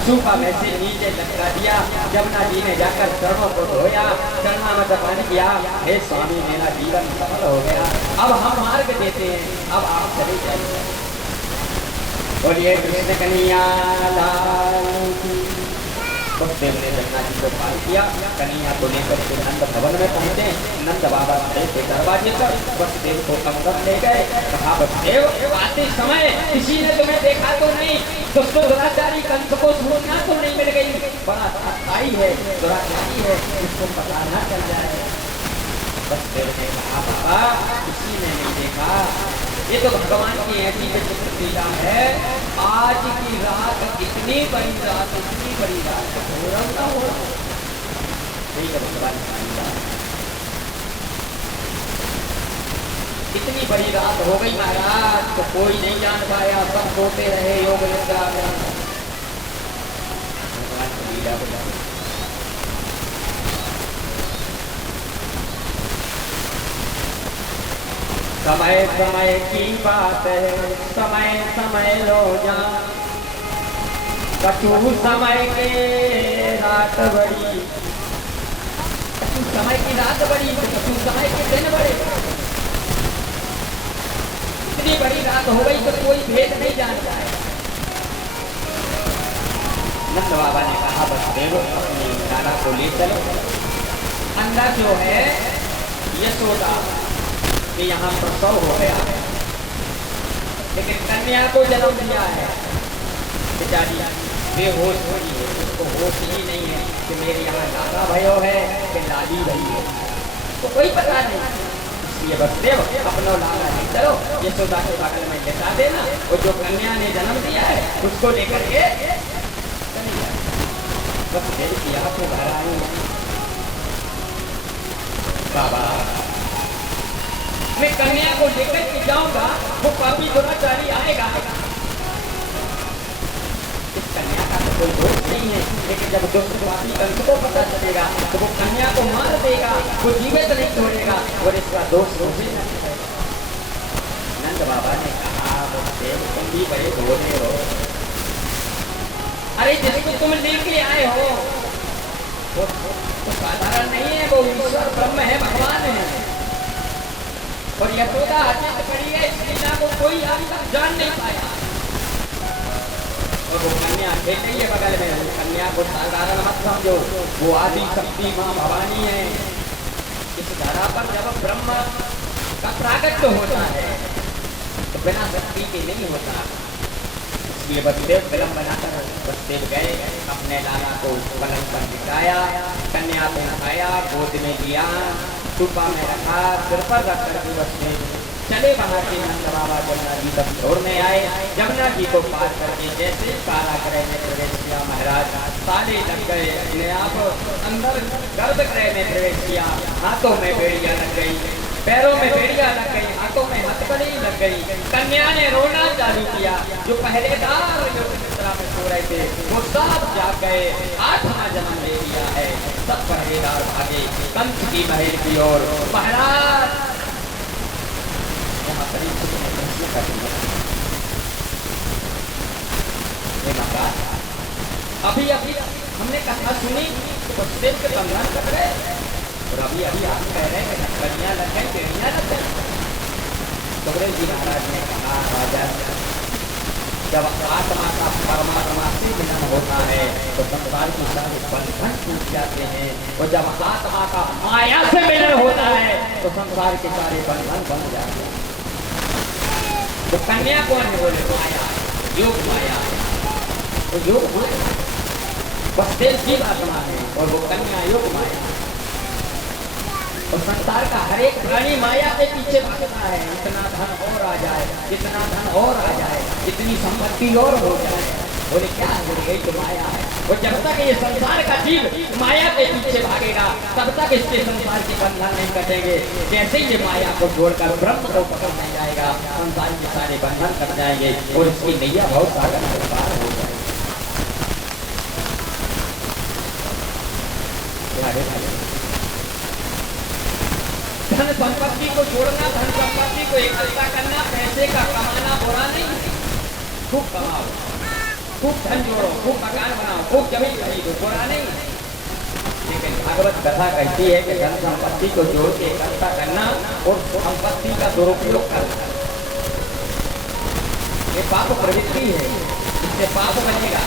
सूखा में से नीचे लटका दिया। जमुना जी ने जाकर चरणों को धोया, चरणामृत पान किया। हे स्वामी मेरा जीवन सफल हो गया, अब हम मार्ग देते हैं, अब आप चले जाइए। बोलिए कृष्ण कन्हैया लाल की। वसुदेव ने जमुना जी को पार किया, कन्हैया को लेकर के नंद भवन में पहुंचे। नंद बाबा के दरवाजे पर वसुदेव को अंदर ले गए। कहा वसुदेव आते समय किसी ने तुम्हें देखा तो नहीं, दुष्ट दुराचारी कंस को सूचना तो नहीं मिल गई? बड़ा सच्चाई है, दुराचारी है, इसको पता न चल जाए। वसुदेव ने कहा बाबा किसी ने नहीं देखा, ये तो भगवान की ऐसी विचित्र लीला है। आज की रात इतनी बड़ी रात, इतनी बड़ी रात हो रहा हो, भगवान की लीला। इतनी बड़ी रात हो गई महाराज, तो कोई नहीं जान पाया, सब सोते रहे योग निद्रा में। भगवान की लीला हो जाती। समय समय की बात है, समय समय लो जान, कछु समय के रात बड़ी, कछु समय की रात बड़ी, कछु समय के दिन बड़े। इतनी बड़ी रात हो गई तो कोई भेद नहीं जानता है। नंद बाबा ने कहा वसुदेव अपनी नाना को ले चलो। अंदर जो है यशोदा कि यहाँ प्रसव हो गया है, लेकिन कन्या को जन्म दिया है। बेचारी बेहोश हुई है, उसको होश ही नहीं है कि मेरे यहाँ लाला भयो है कि लाली भई है, तो कोई पता नहीं। इसलिए वसुदेव अपना लाला ले चलो, यशोदा के बगल में लेटा देना, और जो कन्या ने जन्म दिया है उसको लेकर के चली जाए। वसुदेव की आंखें भर आई। बाबा मैं कन्या को लेकर के जाऊंगा, वो पापी दुराचारी आएगा। इस कन्या का तो कोई दोष नहीं है, लेकिन जब दुष्ट पापी कंस को पता चलेगा तो वो कन्या को मार देगा, वो जीवित नहीं छोड़ेगा, और इसका दोष मुझे न मिलेगा। नंद बाबा ने कहा वसुदेव तुम भी बड़े भोले हो। अरे जिसको तुम लेके आए हो वो तो साधारण नहीं है, वो ईश्वर ब्रह्म है, भगवान है। और यशोदा अत्यंत बड़ी है, इस लीला को कोई आज तक जान नहीं पाया। और वो कन्या खेल रही है बगल में, वो कन्या को साधारण मत समझो, वो आदि शक्ति माँ भवानी है। इस धरा पर जब ब्रह्म का प्राकट्य होता है तो बिना शक्ति के नहीं होता। इसलिए वसुदेव फिल्म बनाकर वसुदेव गए, अपने लाला को पलंग पर बिठाया, कन्या को उठाया, गोद में लिया, सूपा में रखा, सिर पर रख कर वसुदेव चले वहां के। नंद बाबा जमुना जी तक छोड़ने आए। जमुना जी को पार करके जैसे कारागृह में प्रवेश किया महाराज, ताले लग गए, अपने आप अंदर गर्भगृह में प्रवेश किया। हाथों में बेड़ियां लग गई, पैरों में बेड़ियां लग गई, हाथों में हथकड़ी लग गई। कन्या ने रोना चालू किया। जो पहरेदार जो निद्रा में सो रहे थे वो सब जाग गए। 8वां जन्म ले लिया है। सब पहरेदार भागे कंस की महल की ओर। महाराज यहाँ पर अभी अभी हमने कथा सुनी तो वसुदेव के बंधन कर गए, और अभी अभी आप कह रहे हैं कि कन्या लग गई, बेड़ियां लग गई। सुखदेव जी महाराज ने कहा राजा जब आत्मा का परमात्मा से मिलन होता है तो संसार के सारे बंधन टूट जाते हैं, और जब आत्मा का माया से मिलन होता है तो संसार के सारे बंधन बन जाते हैं। तो कन्या कौन है? बोले माया, योग माया। तो योग माया वसुदेव जीव आत्मा है और वो कन्या योग माया। और संसार का हर एक प्राणी माया के पीछे भागता है। इतना धन और आ जाए, इतना धन और आ जाए, इतनी संपत्ति और हो जाए, बोले क्या बोले गई तो माया है। और जब तक ये संसार का जीव माया के पीछे भागेगा तब तक इसके संसार के बंधन नहीं कटेंगे। जैसे ही ये माया को छोड़कर ब्रह्म को पकड़ नहीं जाएगा संसार के सारे बंधन कट जाएंगे और इसकी नैया बहुत सागर में पार हो जाएगी। धन संपत्ति को जोड़ना, धन संपत्ति को इकट्ठा करना, पैसे का कमाना बुरा नहीं। खूब कमाओ, खूब धन जोड़ो, खूब मकान बनाओ, खूब जमी रही तो बुरा नहीं, लेकिन भागवत कथा कहती है कि धन संपत्ति को जोड़ के इकट्ठा करना और संपत्ति का दुरुपयोग करना ये पाप प्रवृत्ति है, इससे पाप बनेगा,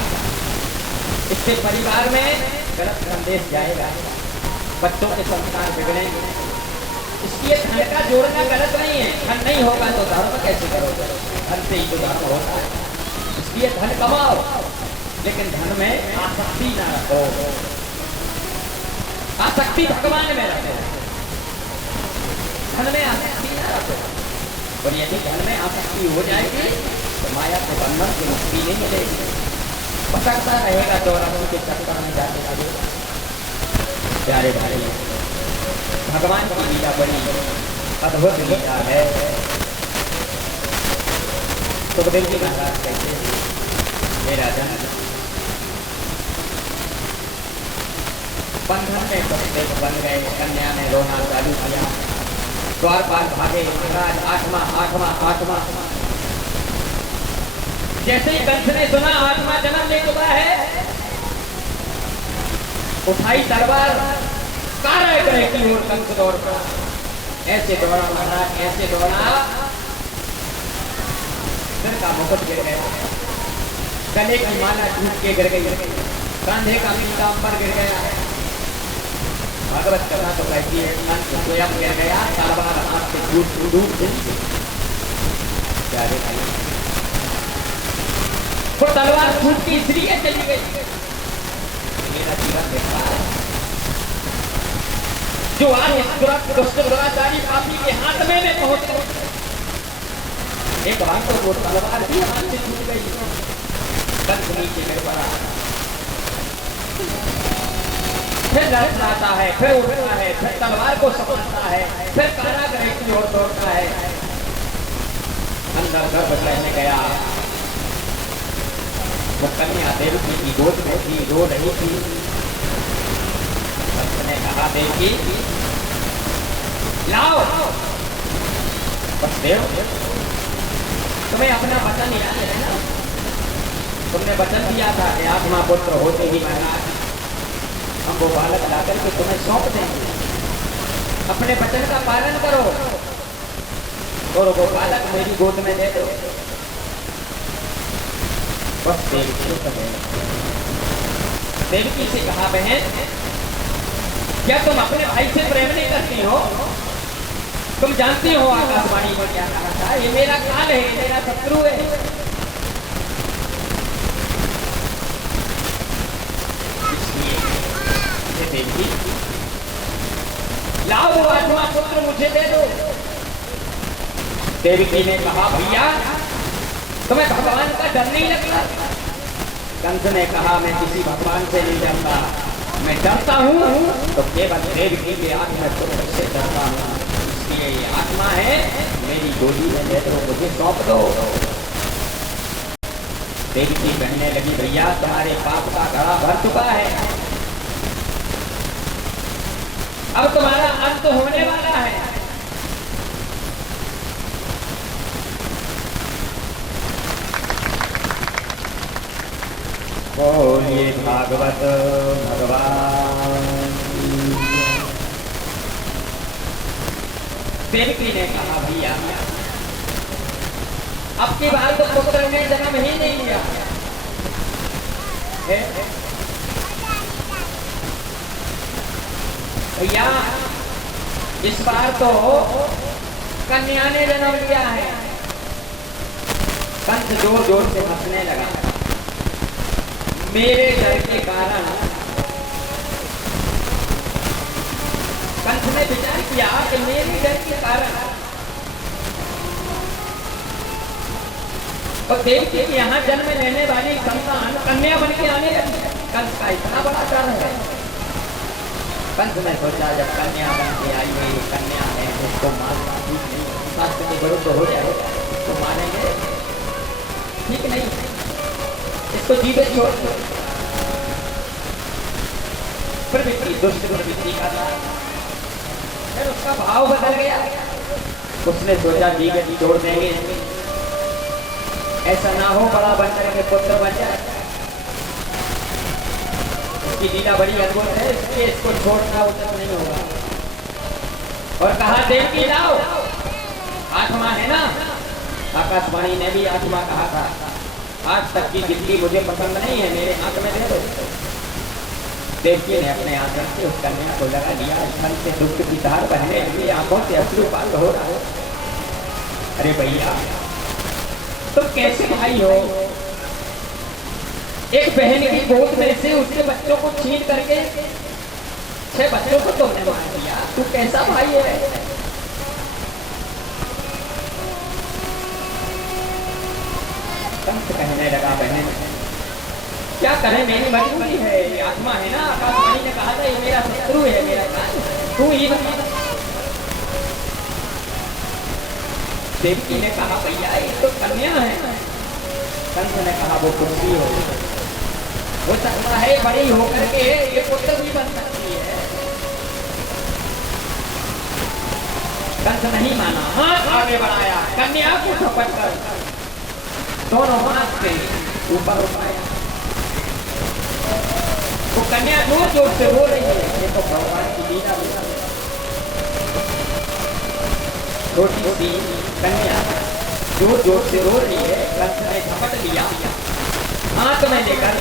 इससे परिवार में गलत संदेश जाएगा, बच्चों के संस्कार बिगड़ेंगे। इसलिए धन का जोड़ना गलत नहीं है। धन नहीं होगा तो धर्म कैसे करोगे? धन से ही तो धर्म होता है। इसलिए धन कमाओ, लेकिन धन में आसक्ति ना रखो, आसक्ति भगवान में रखो, धन में आसक्ति ना रखो। और यदि धन में आसक्ति हो जाएगी तो माया के बंधन से मुक्ति नहीं मिलेगी, पकड़ता रहेगा चौराहों के चक्कर में जाने लगेगा। प्यारे भाई, भगवान की लीला बड़ी अद्भुत लीला है। सुखदेव जी महाराज कहते हैं, मेरा जन्म बंधन में सुखदेव बन गए, कन्या ने रोना चालू किया, द्वारपाल भागे, महाराज आठवां। जैसे ही कंस ने सुना आत्मा जन्म ले चुका है, उठाई तलवार, कारागृह की ओर कंस दौड़ पड़ा। ऐसे दौड़ा महाराज, ऐसे दौड़ा, सिर का मुकुट गिर गया, गले की माला टूट के गिर गई, कंधे का पीतांबर गिर गया। भागवत कथा तो कहती है कंस स्वयं गिर गया, तलवार हाथ से टूट वो तलवार टूट के इसलिए चली गई, मेरा जीवन बेकार है। जो आज दुष्ट दुराचारी पापी के हाथ में पहुंच गए, एक बार तो वो तलवार भी हाथ से छूट गई, कंस नीचे गिर पड़ा, फिर लड़खड़ाता है, फिर उठता है, फिर तलवार को समझता है, फिर कारागृह की ओर दौड़ता है। अंदर गर्भ में गया, वो कन्या देवकी की गोद में थी, रो रही थी। कंस ने कहा, देवकी लाओ। देव, तुम्हें अपना वचन याद है ना? तुमने वचन दिया था कि आत्मा पुत्र होते ही महाराज हम वो बालक लाकर के तुम्हें सौंप देंगे, अपने वचन का पालन करो और वो बालक मेरी गोद में दे दो। बस देवकी से कहा, बहन क्या तुम अपने भाई से प्रेम नहीं करती हो? तुम जानती हो आकाशवाणी में क्या कहा था, ये मेरा काल है, मेरा शत्रु है। देवकी लाओ वो आठवां पुत्र मुझे दे दो। देवकी ने कहा, भैया तुम्हें भगवान का डर नहीं लगता? कंस ने कहा, मैं किसी भगवान से नहीं डरता, मैं डरता हूँ तो केवल देवकी के आत्मा पुत्र से डरता हूँ। इसलिए ये आत्मा है, मेरी गोदी में दे दो, मुझे सौंप दो। देवकी कहने लगी, भैया तुम्हारे पाप का घड़ा भर चुका है, अब तुम्हारा अंत होने वाला है। बोलिए भागवत भगवान। देवकी ने कहा, भैया अब की बार तो पुत्र ने जन्म ही नहीं लिया, भैया इस बार तो कन्या ने जन्म लिया है। कंस जोर जोर से हंसने लगा, मेरे डर के कारण। कंस ने विचार किया कि मेरे डर के कारण, और देवकी के यहाँ जन्म लेने वाली संतान कन्या बन के आने लगी। कंस का इतना बड़ा डर है। कंस ने सोचा, जब कन्या बन के आई है, कन्या है, उसको मारना ठीक नहीं, शास्त्र के विरुद्ध हो जाए, उसको मारेंगे ठीक नहीं, इसको जीवित छोड़ दो। प्रवृत्ति दुष्ट प्रवृत्ति का था, फिर उसका भाव बदल गया। उसने सोचा जीवित छोड़ देंगे, ऐसा ना हो बड़ा बनकर के पुत्र बन जाए। इसकी लीला बड़ी अद्भुत है, इसलिए इसको छोड़ना उचित नहीं होगा। और कहा देवकी लाओ, आत्मा है ना, आकाशवाणी ने भी आत्मा कहा था, आज तक की गिनती मुझे पसंद नहीं है, मेरे हाथ में दे दो। देवकी ने अपने आंचल से उस कन्या को लगा लिया, स्थल से दुख की धार बहने लगी, आंखों से अश्रुपात हो रहा है। अरे भैया तुम कैसे भाई हो, एक बहन की गोद में से उसके बच्चों को छीन करके 6 बच्चों को तुमने मार दिया, तू कैसा भाई है? कंस कहने लगा बहन क्या करें, मेरी मजबूरी है, ये आत्मा है ना, आकाशवाणी ने कहा था ये मेरा शत्रु है, मेरा तू ही बता। देवकी ने कहा भैया ये तो कन्या है। कंस ने कहा वो पुत्री हो सकता है, बड़ी होकर के ये पुत्र भी बन सकती है। कंस नहीं माना, हाथ आगे बढ़ाया, कन्या को झपट कर दोनों हाथ से ऊपर उठाया। वो कन्या जोर जोर से रो रही है, ये तो भगवान की लीला है। छोटी सी कन्या जोर जोर से रो रही है, कंस ने झपट लिया, हाथ में लेकर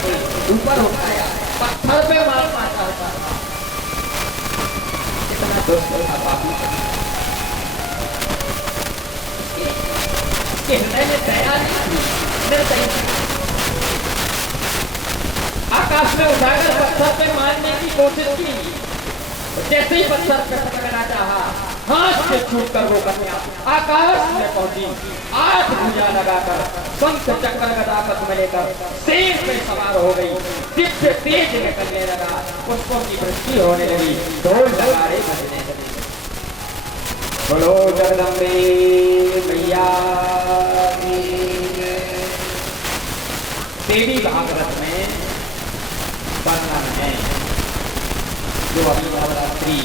ऊपर उठाया, पत्थर पे मारना चाहता था। कितना दुष्ट था बाबू, हृदय में दया नहीं, आकाश में उठाकर पत्थर पे मारने की कोशिश की, जैसे ही पत्थर पे पकड़ना चाहा, हाथ से छूटकर वो कन्या आकाश में पहुंची, 8 भुजा लगाकर शंख चक्र गदा पद्म लेकर शेर पे सवार हो गई, दिव्य तेज निकलने लगा, पुष्पों की वृष्टि होने लगी, ढोल नगाड़े बजने लगे। बोलो जगदम्बे मैया की। देवी भागवत में वर्णन है, जो अभी नवरात्रि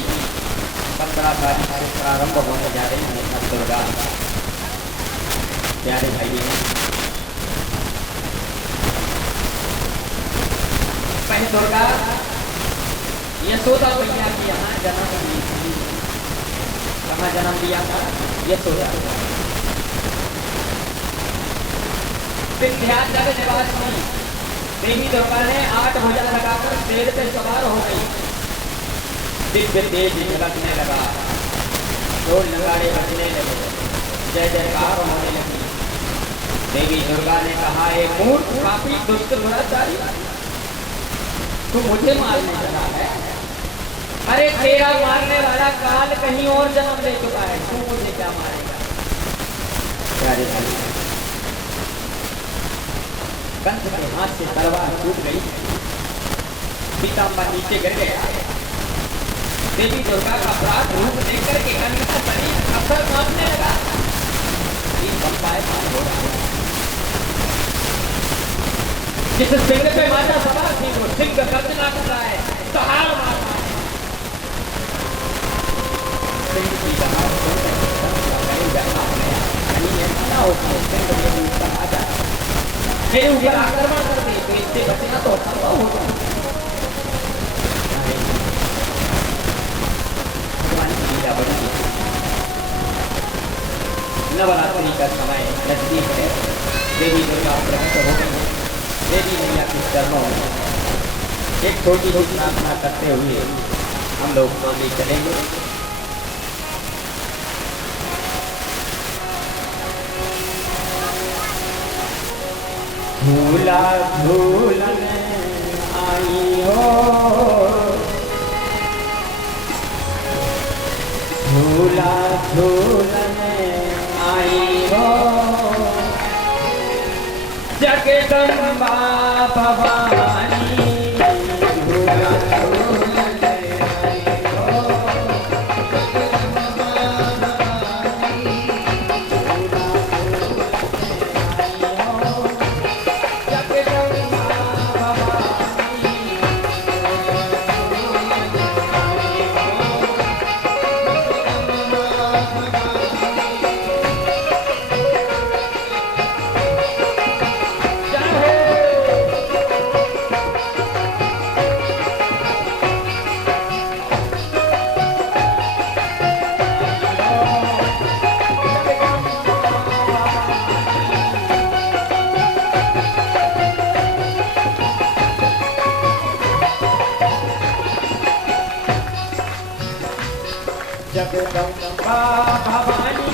15 तारीख से प्रारंभ होने जा रही है। अब दुर्गा प्यारे भाई पहले दुर्गा यशोदा मैया की यहाँ जन्म ली थी। कहाँ जन्म लिया था? यशोदा। विंध्याचल निवासिनी देवी दुर्गा ने 8 भुजा लगाकर शेर पे सवार हो गई, दिव्य तेज झलकने लगा, ढोल नगाड़े बजने लगे, जय जयकार होने लगी। देवी दुर्गा ने कहा ए मूर्ख पापी दुष्ट दुराचारी, तू मुझे मारने चला है? अरे तेरा मारने वाला काल कहीं और जन्म ले चुका है, तू मुझे क्या मारेगा? कंस के हाथ से तलवार टूट गई, पीताम्बर नीचे गिर गया। देवी दुर्गा का अपराध रूप देखकर के कंस का शरीर अक्सर कांपने लगा। जिस सिंह पे माता सवार थी वो सिंह गर्जना कर रहा है, दहाड़ मार रहा है। सिंह की दहाड़ मेरे ऊपर आक्रमण कर दे तो इससे बचना तो असंभव होगा। नवरात्रि का समय नजदीक है, देवी दुर्गा प्रकट हो गई। देवी मैया के चरणों में एक छोटी सी प्रार्थना करते हुए हम लोग आगे चलेंगे। झूला झूलन आई हो, झूला झूलन आई हो, जगदम्बा भवानी झूला झूलन आई हो, जगदम्बा भवानी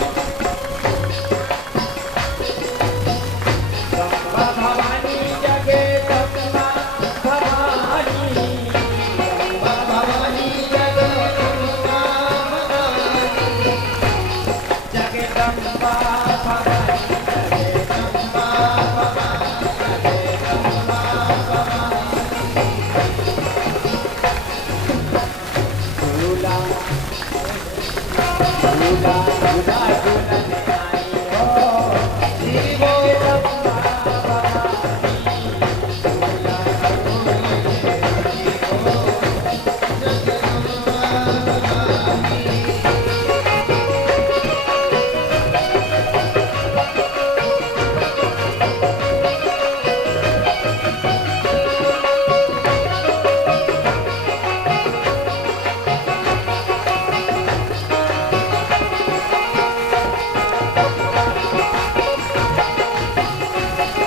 रंबा भवानी जगदम्बा भवानी रंबा भवानी जगदम्बा भवानी जगदम्बा भवानी जगदम्बा भवानी जगदम्बा भवानी झूला झूला झूला झूलने आई हो जीवो रंबा भवानी झूला झूलने आई हो जगदम्बा भवानी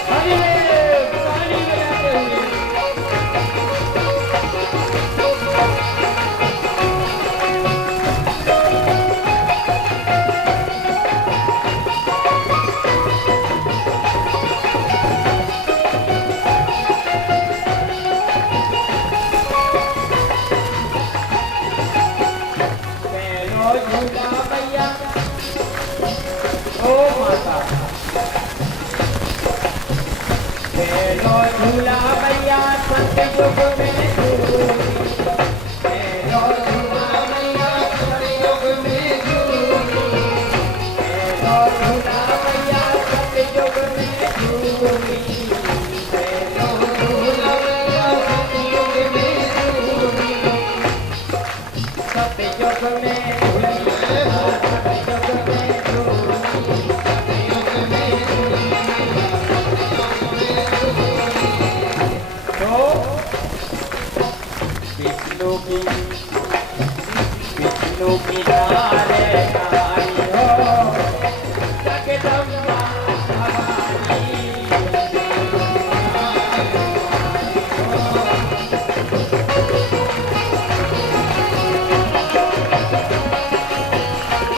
ताली बजाते हुए पैरो झूला मैया ओ माता पैरो झूला मैया सतयुग